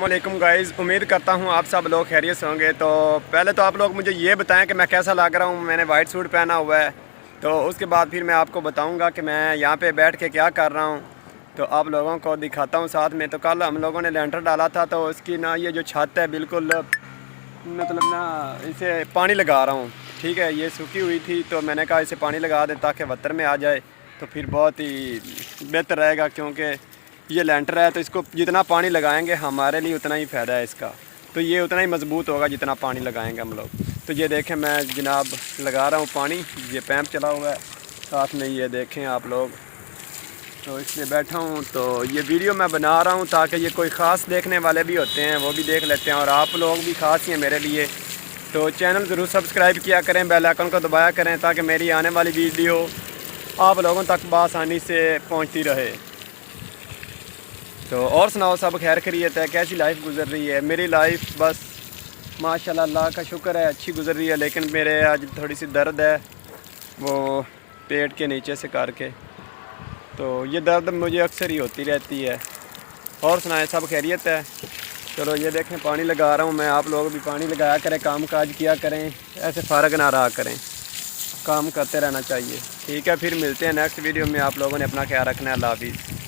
अस्सलामुअलैकुम गाइज़, उम्मीद करता हूँ आप सब लोग खैरियत से होंगे। तो पहले तो आप लोग मुझे ये बताएं कि मैं कैसा लग रहा हूँ। मैंने वाइट सूट पहना हुआ है, तो उसके बाद फिर मैं आपको बताऊँगा कि मैं यहाँ पे बैठ के क्या कर रहा हूँ। तो आप लोगों को दिखाता हूँ साथ में। तो कल हम लोगों ने लेंटर डाला था, तो उसकी ना ये जो छत है बिल्कुल मतलब ना इसे पानी लगा रहा हूँ। ठीक है, ये सूखी हुई थी तो मैंने कहा इसे पानी लगा दे ताकि वतर में आ जाए, तो फिर बहुत ही बेहतर रहेगा। क्योंकि ये लेंटर है तो इसको जितना पानी लगाएंगे हमारे लिए उतना ही फ़ायदा है इसका। तो ये उतना ही मज़बूत होगा जितना पानी लगाएंगे हम लोग। तो ये देखें, मैं जनाब लगा रहा हूँ पानी, ये पैंप चला हुआ है साथ में, ये देखें आप लोग। तो इसलिए बैठा हूँ, तो ये वीडियो मैं बना रहा हूँ ताकि ये कोई ख़ास देखने वाले भी होते हैं वो भी देख लेते हैं, और आप लोग भी ख़ास ही हैं मेरे लिए। तो चैनल ज़रूर सब्सक्राइब किया करें, बेल आइकन को दबाया करें ताकि मेरी आने वाली वीडियो आप लोगों तक बआसानी से पहुँचती रहे। तो और सुनाओ, सब खैर खैरियत है? कैसी लाइफ गुजर रही है? मेरी लाइफ बस माशाल्लाह, अल्लाह का शुक्र है, अच्छी गुजर रही है। लेकिन मेरे आज थोड़ी सी दर्द है, वो पेट के नीचे से करके, तो ये दर्द मुझे अक्सर ही होती रहती है। और सुनाएं, सब खैरियत है? चलो ये देखें, पानी लगा रहा हूँ मैं। आप लोग भी पानी लगाया करें, काम काज किया करें, ऐसे फ़ारग ना रहा करें, काम करते रहना चाहिए। ठीक है, फिर मिलते हैं नेक्स्ट वीडियो में। आप लोगों ने अपना ख्याल रखना है। अल्लाह हाफिज़।